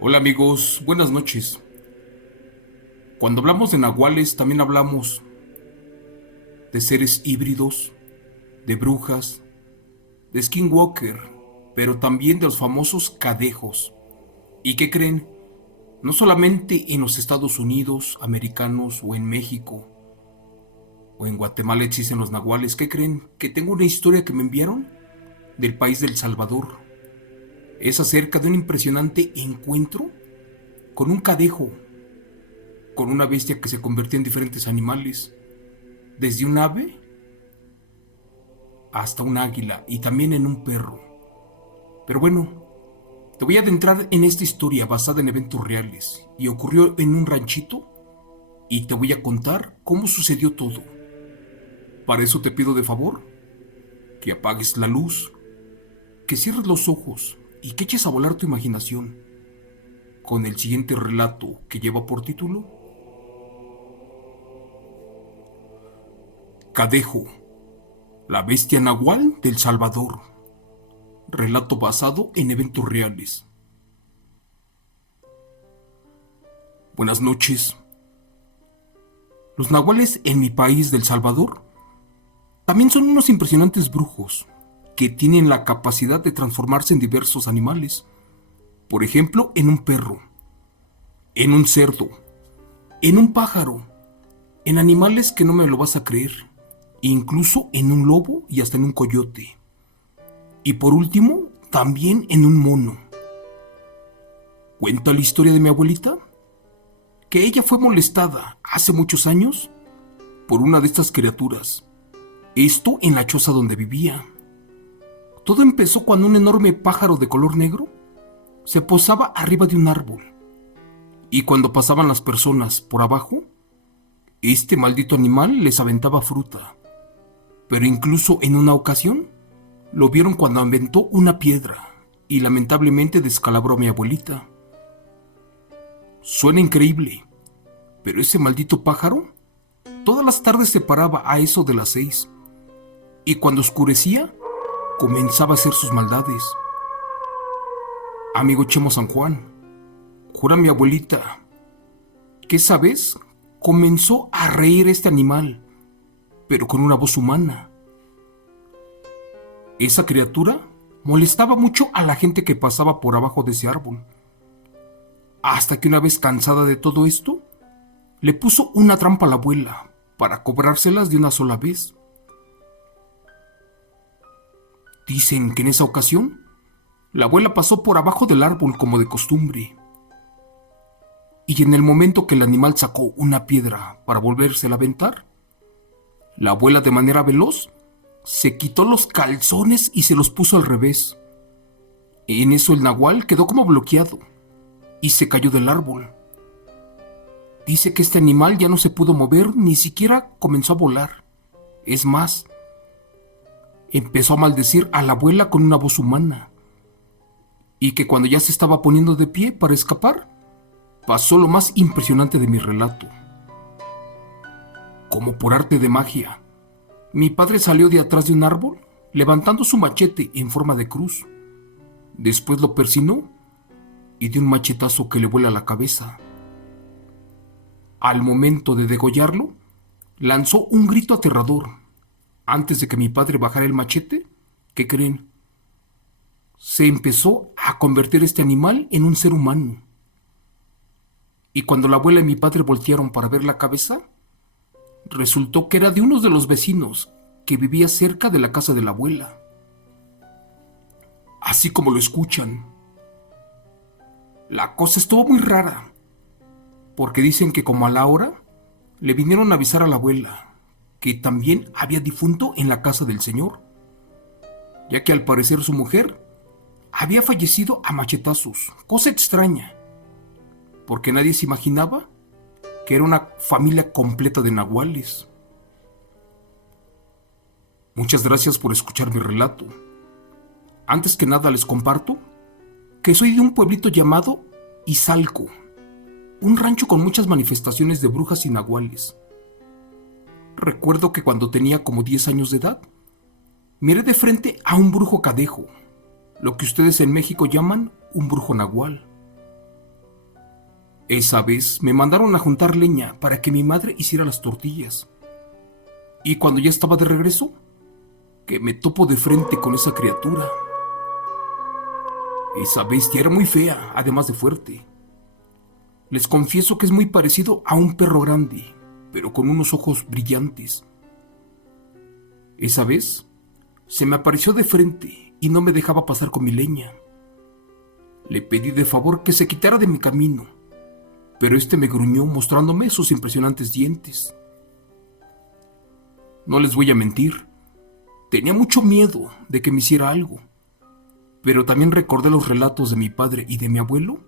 Hola amigos, buenas noches. Cuando hablamos de nahuales también hablamos de seres híbridos, de brujas, de skinwalker, pero también de los famosos cadejos. ¿Y qué creen? No solamente en los Estados Unidos, americanos o en México o en Guatemala existen los nahuales. ¿Qué creen? Que tengo una historia que me enviaron del país del Salvador. Es acerca de un impresionante encuentro con un cadejo, con una bestia que se convirtió en diferentes animales, desde un ave hasta un águila y también en un perro. Pero bueno, te voy a adentrar en esta historia basada en eventos reales y ocurrió en un ranchito y te voy a contar cómo sucedió todo. Para eso te pido de favor que apagues la luz, que cierres los ojos y que eches a volar tu imaginación con el siguiente relato que lleva por título Cadejo, la bestia nahual del Salvador. Relato basado en eventos reales. Buenas noches. Los nahuales en mi país del Salvador también son unos impresionantes brujos que tienen la capacidad de transformarse en diversos animales. Por ejemplo, en un perro, en un cerdo, en un pájaro, en animales que no me lo vas a creer, incluso en un lobo y hasta en un coyote. Y por último, también en un mono. Cuenta la historia de mi abuelita que ella fue molestada hace muchos años por una de estas criaturas. Esto en la choza donde vivía. Todo empezó cuando un enorme pájaro de color negro se posaba arriba de un árbol. Y cuando pasaban las personas por abajo, este maldito animal les aventaba fruta. Pero incluso en una ocasión, lo vieron cuando aventó una piedra y lamentablemente descalabró a mi abuelita. Suena increíble, pero ese maldito pájaro todas las tardes se paraba a eso de las 6 y cuando oscurecía comenzaba a hacer sus maldades. Amigo Chemo San Juan, jura mi abuelita que esa vez comenzó a reír este animal, pero con una voz humana. Esa criatura molestaba mucho a la gente que pasaba por abajo de ese árbol, hasta que una vez cansada de todo esto, le puso una trampa a la abuela para cobrárselas de una sola vez. Dicen que en esa ocasión, la abuela pasó por abajo del árbol como de costumbre, y en el momento que el animal sacó una piedra para volvérsela a aventar, la abuela de manera veloz se quitó los calzones y se los puso al revés. En eso el nahual quedó como bloqueado y se cayó del árbol. Dice que este animal ya no se pudo mover, ni siquiera comenzó a volar. Es más, empezó a maldecir a la abuela con una voz humana. Y que cuando ya se estaba poniendo de pie para escapar, pasó lo más impresionante de mi relato. Como por arte de magia, mi padre salió de atrás de un árbol, levantando su machete en forma de cruz. Después lo persinó y dio un machetazo que le vuela la cabeza. Al momento de degollarlo, lanzó un grito aterrador. Antes de que mi padre bajara el machete, ¿qué creen? Se empezó a convertir este animal en un ser humano. Y cuando la abuela y mi padre voltearon para ver la cabeza, resultó que era de uno de los vecinos que vivía cerca de la casa de la abuela. Así como lo escuchan. La cosa estuvo muy rara, porque dicen que como a la hora le vinieron a avisar a la abuela que también había difunto en la casa del señor, ya que al parecer su mujer había fallecido a machetazos, cosa extraña, porque nadie se imaginaba que era una familia completa de nahuales. Muchas gracias por escuchar mi relato. Antes que nada les comparto que soy de un pueblito llamado Izalco, un rancho con muchas manifestaciones de brujas y nahuales. Recuerdo que cuando tenía como 10 años de edad, miré de frente a un brujo cadejo, lo que ustedes en México llaman un brujo nahual. Esa vez me mandaron a juntar leña para que mi madre hiciera las tortillas. Y cuando ya estaba de regreso, que me topo de frente con esa criatura. Esa bestia era muy fea, además de fuerte. Les confieso que es muy parecido a un perro grande, pero con unos ojos brillantes. Esa vez se me apareció de frente y no me dejaba pasar con mi leña. Le pedí de favor que se quitara de mi camino, pero este me gruñó mostrándome sus impresionantes dientes. No les voy a mentir, tenía mucho miedo de que me hiciera algo, pero también recordé los relatos de mi padre y de mi abuelo,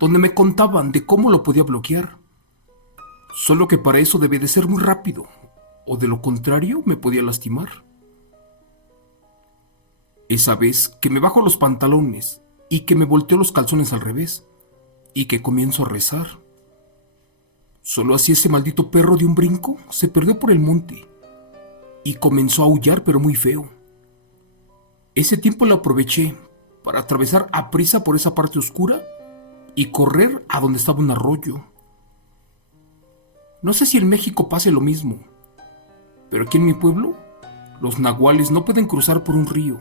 donde me contaban de cómo lo podía bloquear. Solo que para eso debe de ser muy rápido, o de lo contrario me podía lastimar. Esa vez que me bajo los pantalones y que me volteo los calzones al revés y que comienzo a rezar. Solo así ese maldito perro de un brinco se perdió por el monte y comenzó a aullar, pero muy feo. Ese tiempo lo aproveché para atravesar a prisa por esa parte oscura y correr a donde estaba un arroyo. No sé si en México pase lo mismo, pero aquí en mi pueblo los nahuales no pueden cruzar por un río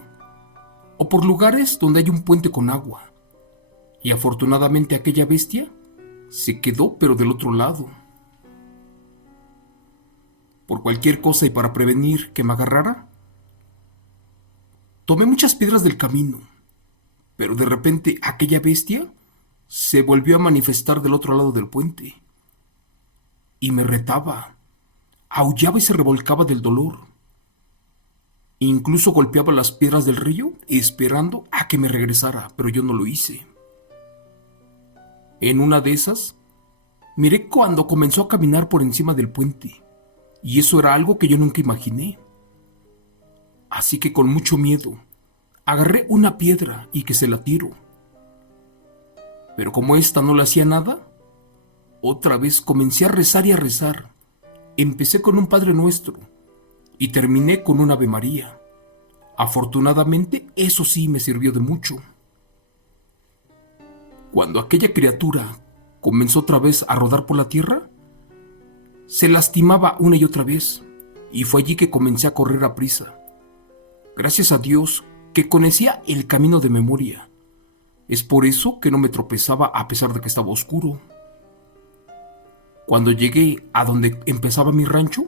o por lugares donde hay un puente con agua. Y afortunadamente aquella bestia se quedó, pero del otro lado. Por cualquier cosa y para prevenir que me agarrara, tomé muchas piedras del camino, pero de repente aquella bestia se volvió a manifestar del otro lado del puente y me retaba, aullaba y se revolcaba del dolor. Incluso golpeaba las piedras del río esperando a que me regresara, pero yo no lo hice. En una de esas, miré cuando comenzó a caminar por encima del puente, y eso era algo que yo nunca imaginé. Así que con mucho miedo, agarré una piedra y que se la tiro. Pero como esta no le hacía nada, otra vez comencé a rezar y a rezar. Empecé con un Padre Nuestro y terminé con un Ave María. Afortunadamente, eso sí me sirvió de mucho. Cuando aquella criatura comenzó otra vez a rodar por la tierra, se lastimaba una y otra vez, y fue allí que comencé a correr a prisa. Gracias a Dios que conocía el camino de memoria. Es por eso que no me tropezaba a pesar de que estaba oscuro. Cuando llegué a donde empezaba mi rancho,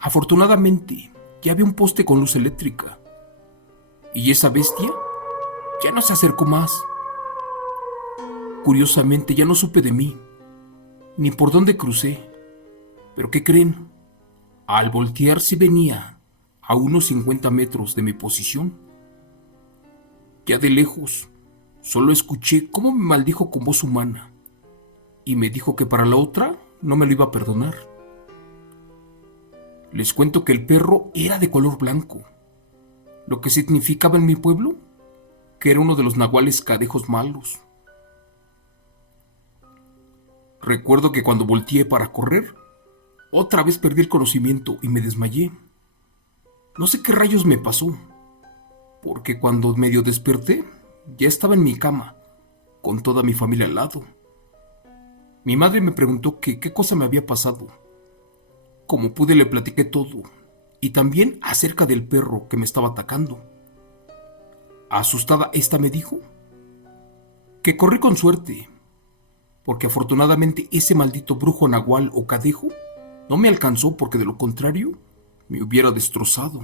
afortunadamente ya había un poste con luz eléctrica, y esa bestia ya no se acercó más. Curiosamente ya no supe de mí, ni por dónde crucé. ¿Pero qué creen? Al voltear sí venía a unos 50 metros de mi posición. Ya de lejos, solo escuché cómo me maldijo con voz humana y me dijo que para la otra no me lo iba a perdonar. Les cuento que el perro era de color blanco, lo que significaba en mi pueblo que era uno de los nahuales cadejos malos. Recuerdo que cuando volteé para correr, otra vez perdí el conocimiento y me desmayé. No sé qué rayos me pasó, porque cuando medio desperté, ya estaba en mi cama, con toda mi familia al lado. Mi madre me preguntó que qué cosa me había pasado. Como pude le platiqué todo, y también acerca del perro que me estaba atacando. Asustada, esta me dijo que corrí con suerte, porque afortunadamente ese maldito brujo nahual o cadejo no me alcanzó, porque de lo contrario me hubiera destrozado.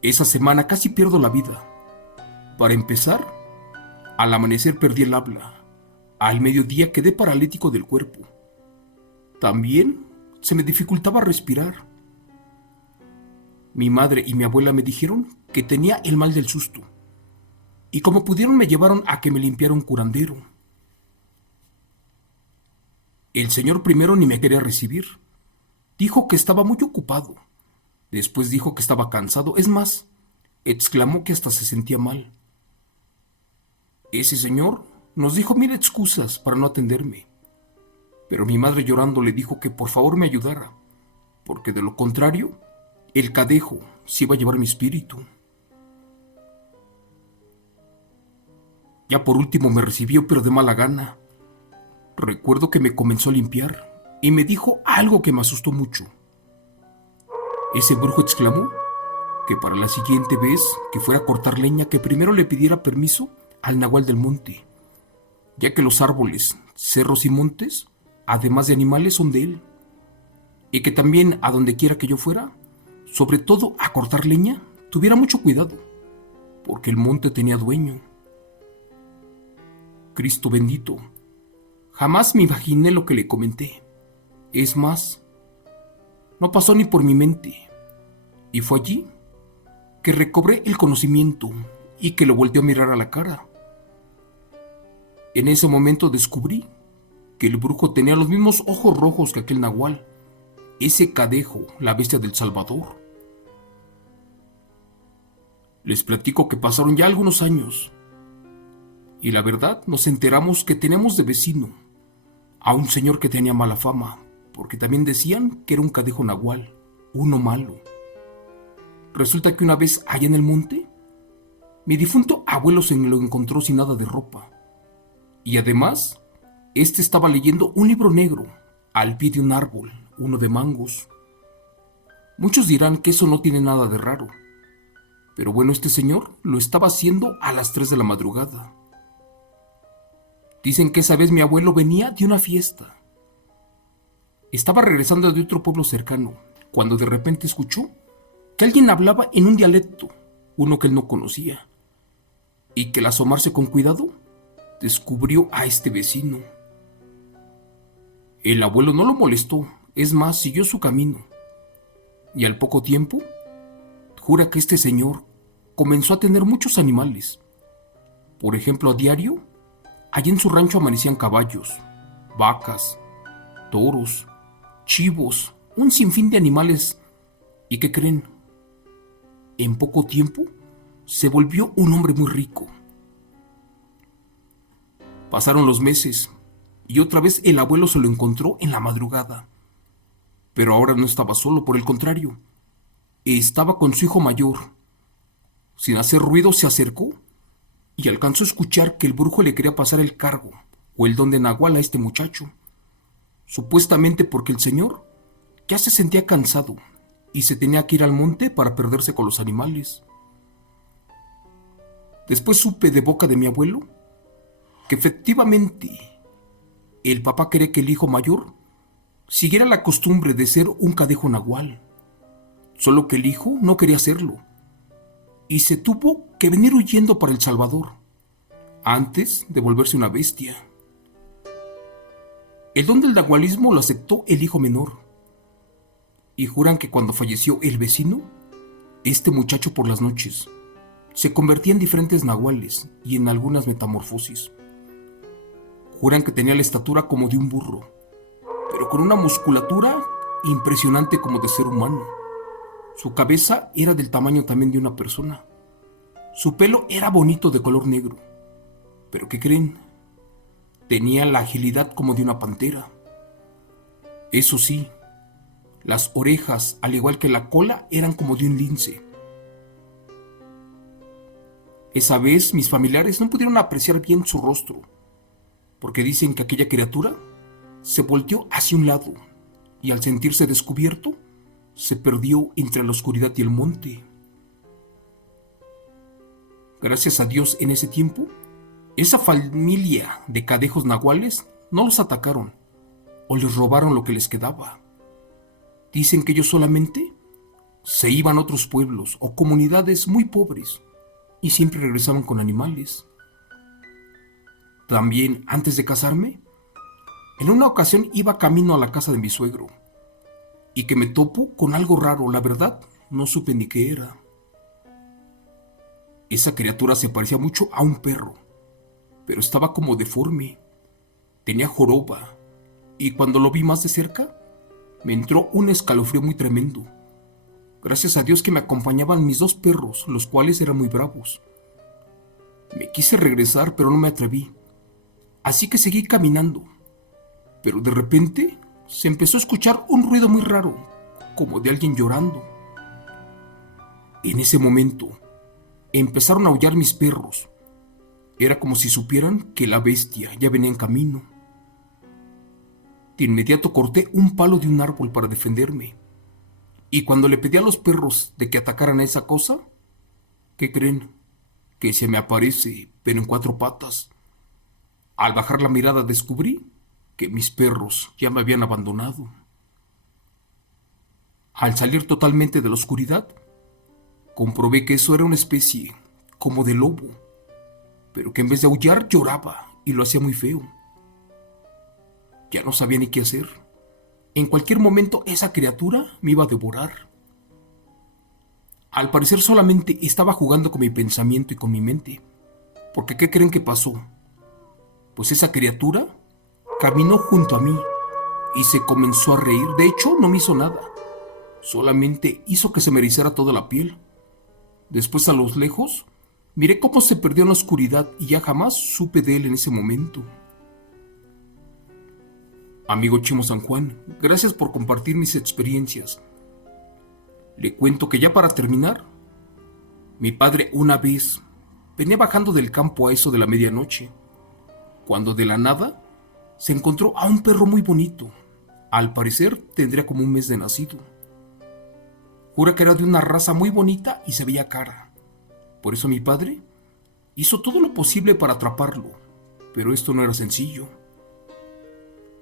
Esa semana casi pierdo la vida. Para empezar, al amanecer perdí el habla. Al mediodía quedé paralítico del cuerpo. También se me dificultaba respirar. Mi madre y mi abuela me dijeron que tenía el mal del susto, y como pudieron me llevaron a que me limpiara un curandero. El señor primero ni me quería recibir. Dijo que estaba muy ocupado. Después dijo que estaba cansado. Es más, exclamó que hasta se sentía mal. Ese señor nos dijo 1000 excusas para no atenderme, pero mi madre llorando le dijo que por favor me ayudara, porque de lo contrario, el cadejo se iba a llevar mi espíritu. Ya por último me recibió, pero de mala gana, Recuerdo que me comenzó a limpiar y me dijo algo que me asustó mucho. Ese brujo exclamó que para la siguiente vez que fuera a cortar leña, que primero le pidiera permiso al nahual del monte, ya que los árboles, cerros y montes, además de animales, son de él. Y que también a donde quiera que yo fuera, sobre todo a cortar leña, tuviera mucho cuidado, porque el monte tenía dueño. Cristo bendito, jamás me imaginé lo que le comenté. Es más, no pasó ni por mi mente. Y fue allí que recobré el conocimiento y que lo volteé a mirar a la cara. En ese momento descubrí que el brujo tenía los mismos ojos rojos que aquel nahual, ese Cadejo, la bestia del Salvador. Les platico que pasaron ya algunos años y la verdad nos enteramos que tenemos de vecino a un señor que tenía mala fama, porque también decían que era un Cadejo nahual, uno malo. Resulta que una vez allá en el monte, mi difunto abuelo se lo encontró sin nada de ropa. Y además, estaba leyendo un libro negro al pie de un árbol, uno de mangos. Muchos dirán que eso no tiene nada de raro. Pero bueno, este señor lo estaba haciendo a las 3 de la madrugada. Dicen que esa vez mi abuelo venía de una fiesta. Estaba regresando de otro pueblo cercano, cuando de repente escuchó que alguien hablaba en un dialecto, uno que él no conocía, y que al asomarse con cuidado, descubrió a este vecino. El abuelo no lo molestó, es más, siguió su camino. Y al poco tiempo, jura que este señor comenzó a tener muchos animales. Por ejemplo, a diario, allí en su rancho amanecían caballos, vacas, toros, chivos, un sinfín de animales. ¿Y qué creen? En poco tiempo, se volvió un hombre muy rico. Pasaron los meses y otra vez el abuelo se lo encontró en la madrugada. Pero ahora no estaba solo, por el contrario, estaba con su hijo mayor. Sin hacer ruido se acercó y alcanzó a escuchar que el brujo le quería pasar el cargo o el don de nahual a este muchacho, supuestamente porque el señor ya se sentía cansado y se tenía que ir al monte para perderse con los animales. Después supe de boca de mi abuelo que efectivamente el papá quería que el hijo mayor siguiera la costumbre de ser un Cadejo nahual, solo que el hijo no quería hacerlo y se tuvo que venir huyendo para El Salvador antes de volverse una bestia. El don del nahualismo lo aceptó el hijo menor y juran que cuando falleció el vecino, este muchacho por las noches se convertía en diferentes nahuales y en algunas metamorfosis. Juran que tenía la estatura como de un burro, pero con una musculatura impresionante como de ser humano. Su cabeza era del tamaño también de una persona. Su pelo era bonito de color negro. ¿Pero qué creen? Tenía la agilidad como de una pantera. Eso sí, las orejas, al igual que la cola, eran como de un lince. Esa vez mis familiares no pudieron apreciar bien su rostro, porque dicen que aquella criatura se volteó hacia un lado y al sentirse descubierto, se perdió entre la oscuridad y el monte. Gracias a Dios en ese tiempo, esa familia de cadejos nahuales no los atacaron o les robaron lo que les quedaba. Dicen que ellos solamente se iban a otros pueblos o comunidades muy pobres y siempre regresaban con animales. También, antes de casarme, en una ocasión iba camino a la casa de mi suegro y que me topo con algo raro, la verdad, no supe ni qué era. Esa criatura se parecía mucho a un perro, pero estaba como deforme, tenía joroba y cuando lo vi más de cerca, me entró un escalofrío muy tremendo. Gracias a Dios que me acompañaban mis 2 perros, los cuales eran muy bravos. Me quise regresar, pero no me atreví. Así que seguí caminando. Pero de repente se empezó a escuchar un ruido muy raro, como de alguien llorando. En ese momento, empezaron a aullar mis perros. Era como si supieran que la bestia ya venía en camino. De inmediato corté un palo de un árbol para defenderme. Y cuando le pedí a los perros de que atacaran a esa cosa, ¿qué creen? Que se me aparece, pero en 4 patas. Al bajar la mirada descubrí que mis perros ya me habían abandonado. Al salir totalmente de la oscuridad, comprobé que eso era una especie como de lobo, pero que en vez de aullar lloraba y lo hacía muy feo. Ya no sabía ni qué hacer. En cualquier momento esa criatura me iba a devorar. Al parecer solamente estaba jugando con mi pensamiento y con mi mente, porque ¿qué creen que pasó? Pues esa criatura caminó junto a mí y se comenzó a reír. De hecho, no me hizo nada, solamente hizo que se me erizara toda la piel. Después, a lo lejos, miré cómo se perdió en la oscuridad y ya jamás supe de él en ese momento. Amigo Chimo San Juan, gracias por compartir mis experiencias. Le cuento que ya para terminar, mi padre una vez venía bajando del campo a eso de la medianoche, cuando de la nada se encontró a un perro muy bonito. Al parecer tendría como un mes de nacido. Jura que era de una raza muy bonita y se veía cara. Por eso mi padre hizo todo lo posible para atraparlo, pero esto no era sencillo.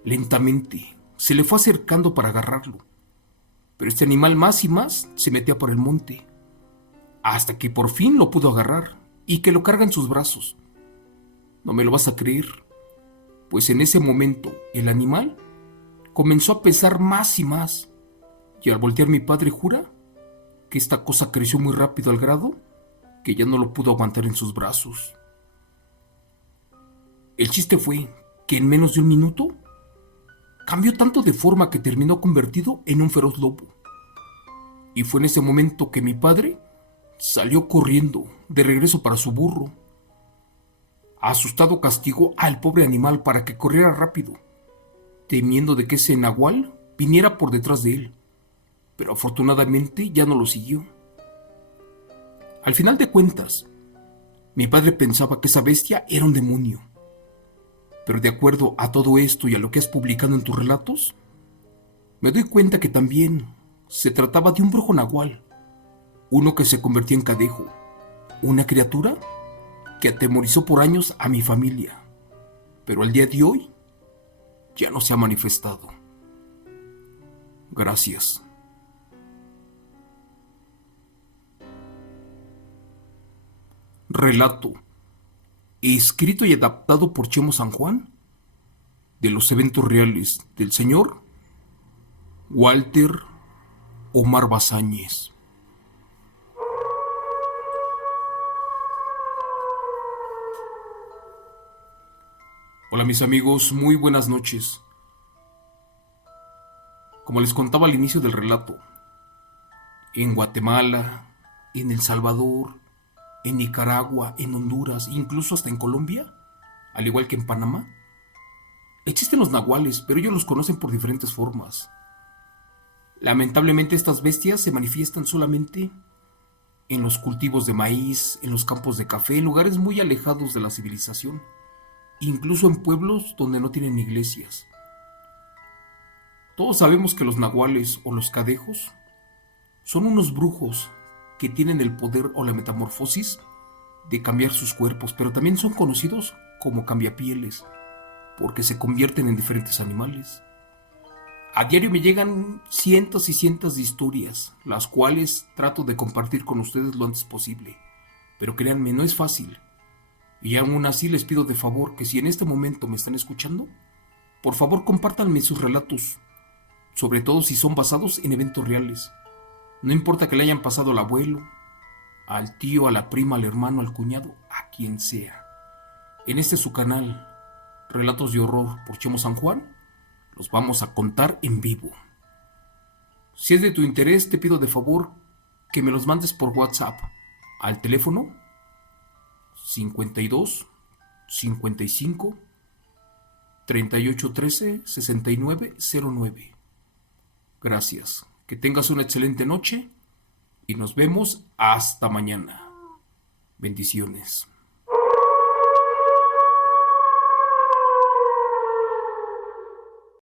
Lentamente se le fue acercando para agarrarlo, pero este animal más y más se metía por el monte, hasta que por fin lo pudo agarrar y que lo carga en sus brazos. No me lo vas a creer, pues en ese momento el animal comenzó a pesar más y más, y al voltear mi padre jura que esta cosa creció muy rápido al grado que ya no lo pudo aguantar en sus brazos. El chiste fue que en menos de un minuto cambió tanto de forma que terminó convertido en un feroz lobo. Y fue en ese momento que mi padre salió corriendo de regreso para su burro. Asustado castigó al pobre animal para que corriera rápido, temiendo de que ese nahual viniera por detrás de él, pero afortunadamente ya no lo siguió. Al final de cuentas, mi padre pensaba que esa bestia era un demonio. Pero de acuerdo a todo esto y a lo que has publicado en tus relatos, me doy cuenta que también se trataba de un brujo nahual, uno que se convertía en cadejo, una criatura que atemorizó por años a mi familia, pero al día de hoy ya no se ha manifestado. Gracias. Relato, escrito y adaptado por Chemo San Juan, de los eventos reales del señor Walter Omar Bazáñez. Hola mis amigos, muy buenas noches. Como les contaba al inicio del relato, en Guatemala, en El Salvador, en Nicaragua, en Honduras, incluso hasta en Colombia, al igual que en Panamá, existen los nahuales, pero ellos los conocen por diferentes formas. Lamentablemente estas bestias se manifiestan solamente en los cultivos de maíz, en los campos de café, en lugares muy alejados de la civilización, incluso en pueblos donde no tienen iglesias. Todos sabemos que los nahuales o los cadejos son unos brujos que tienen el poder o la metamorfosis de cambiar sus cuerpos, pero también son conocidos como cambiapieles, porque se convierten en diferentes animales. A diario me llegan cientos y cientos de historias, las cuales trato de compartir con ustedes lo antes posible, pero créanme, no es fácil. Y aún así les pido de favor que si en este momento me están escuchando, por favor compártanme sus relatos, sobre todo si son basados en eventos reales. No importa que le hayan pasado al abuelo, al tío, a la prima, al hermano, al cuñado, a quien sea. En este su canal, Relatos de Horror por Chemo San Juan, los vamos a contar en vivo. Si es de tu interés, te pido de favor que me los mandes por WhatsApp al teléfono 52 55 38 13 69 09. Gracias. Que tengas una excelente noche y nos vemos hasta mañana. Bendiciones.